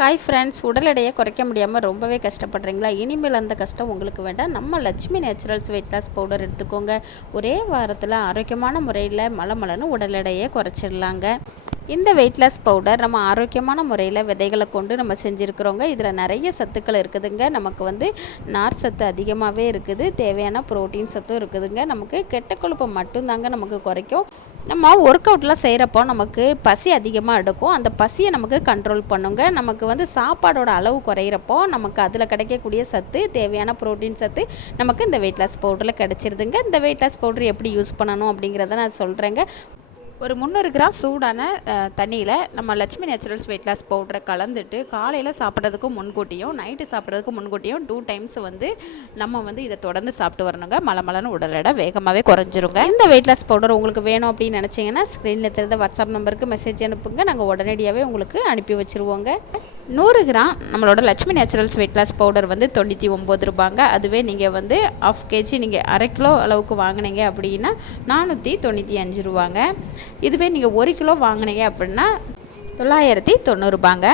Hi friends, உடல் எடையை குறைக்க முடியாமல் ரொம்பவே கஷ்டப்படுறீங்களா? இனிமேல் அந்த கஷ்டம் உங்களுக்கு வேண்டாம். நம்ம Lakshmi naturals weight loss powder எடுத்துக்கோங்க. ஒரே வாரத்தில் ஆரோக்கியமான முறையில் மலமலன்னு உடல் எடையை குறைச்சிடலாங்க. இந்த வெயிட் லாஸ் பவுடர் நம்ம ஆரோக்கியமான முறையில் விதைகளை கொண்டு நம்ம செஞ்சுருக்கிறோங்க. இதில் நிறைய சத்துக்கள் இருக்குதுங்க. நமக்கு நார் சத்து அதிகமாகவே இருக்குது. தேவையான ப்ரோட்டீன் சத்தும் இருக்குதுங்க. நமக்கு கெட்ட கொழுப்பை மட்டும்தாங்க நமக்கு குறைக்கும். நம்ம ஒர்க் அவுட்லாம் செய்கிறப்போ நமக்கு பசி அதிகமாக எடுக்கும். அந்த பசியை நமக்கு கண்ட்ரோல் பண்ணுங்க. நமக்கு சாப்பாடோட அளவு குறையிறப்போ நமக்கு அதில் கிடைக்கக்கூடிய சத்து, தேவையான ப்ரோட்டீன் சத்து நமக்கு இந்த வெயிட் லாஸ் பவுடரில் கிடச்சிருதுங்க. இந்த வெயிட் லாஸ் பவுடர் எப்படி யூஸ் பண்ணணும் அப்படிங்கிறத நான் சொல்கிறேங்க. ஒரு 300 கிராம் சூடான தண்ணியில் நம்ம லட்சுமி நேச்சுரல்ஸ் வெயிட் லாஸ் பவுடரை கலந்துட்டு காலையில் சாப்பிட்றதுக்கும் முன்கூட்டியும் நைட்டு சாப்பிட்றதுக்கும் முன்கூட்டியும் 2 டைம்ஸ் நம்ம இதை தொடர்ந்து சாப்பிட்டு வரணுங்க. மலமலன்னு உடல் எடை வேகமாகவே குறைஞ்சிருங்க. இந்த வெயிட் லாஸ் பவுடர் உங்களுக்கு வேணும் அப்படின்னு நினச்சிங்கன்னா ஸ்க்ரீனில் தெரிந்த வாட்ஸ்அப் நம்பருக்கு மெசேஜ் அனுப்புங்க. நாங்கள் உடனடியாகவே உங்களுக்கு அனுப்பி வச்சுருவோங்க. 100 கிராம் நம்மளோட Lakshmi naturals weight loss powder 99 ரூபாங்க. அதுவே நீங்கள் ½ கேஜி நீங்கள் அரை கிலோ அளவுக்கு வாங்கினீங்க அப்படின்னா 495 ரூபாங்க. இதுவே நீங்கள் 1 கிலோ வாங்கினீங்க அப்படின்னா 990 ரூபாங்க.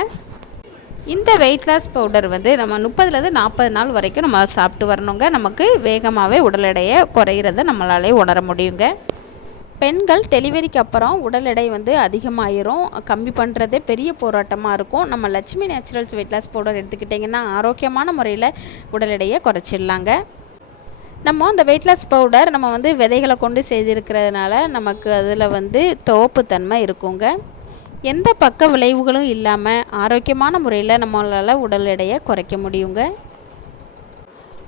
இந்த வெயிட் லாஸ் பவுடர் நம்ம 30லேருந்து 40 நாள் வரைக்கும் நம்ம சாப்பிட்டு வரணுங்க. நமக்கு வேகமாகவே உடல் எடையை குறையிறத நம்மளாலே உணர முடியுங்க. பெண்கள் டெலிவரிக்கு அப்புறம் உடல் எடை அதிகமாகிரும். கம்மி பண்ணுறதே பெரிய போராட்டமாக இருக்கும். நம்ம Lakshmi naturals weight loss powder எடுத்துக்கிட்டிங்கன்னா ஆரோக்கியமான முறையில் உடல் எடையை குறைச்சிடலாங்க. நம்ம அந்த வெயிட் லாஸ் பவுடர் நம்ம விதைகளை கொண்டு செய்திருக்கிறதுனால நமக்கு அதில் துவப்புத்தன்மை இருக்குங்க. எந்த பக்க விளைவுகளும் இல்லாமல் ஆரோக்கியமான முறையில் நம்மளால் உடல் எடையை குறைக்க முடியுங்க.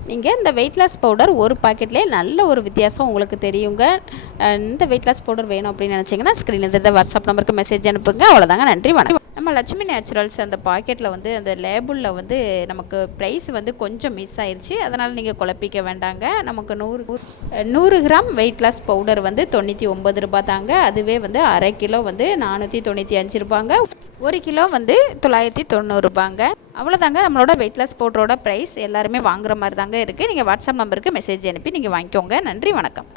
நீங்கள் இந்த வெயிட் லாஸ் பவுடர் ஒரு பாக்கெட்லேயே நல்ல ஒரு வித்தியாசம் உங்களுக்கு தெரியுங்க. இந்த வெயிட் லாஸ் பவுடர் வேணும் அப்படின்னு நினச்சிங்கன்னா ஸ்க்ரீனில் தெரிந்த வாட்ஸ்அப் நம்பருக்கு மெசேஜ் அனுப்புங்க. அவ்வளோதாங்க. நன்றி, வணக்கம். நம்ம லட்சுமி நேச்சுரல்ஸ் அந்த பாக்கெட்டில் அந்த லேபிளில் நமக்கு ப்ரைஸ் கொஞ்சம் மிஸ் ஆயிடுச்சு. அதனால் நீங்கள் குழப்பிக்க வேண்டாங்க. நமக்கு 100 கிராம் வெயிட் லாஸ் பவுடர் 99 ரூபா தாங்க. அதுவே அரை கிலோ 495 ரூபாங்க. 1 கிலோ 990 ரூபாங்க. அவ்வளோதாங்க. நம்மளோட வெயிட் லாஸ் பவுடரோட ப்ரைஸ் எல்லாருமே வாங்குற மாதிரி தாங்க இருக்குது. நீங்கள் வாட்ஸ்அப் நம்பருக்கு மெசேஜ் அனுப்பி நீங்கள் வாங்கிக்கோங்க. நன்றி, வணக்கம்.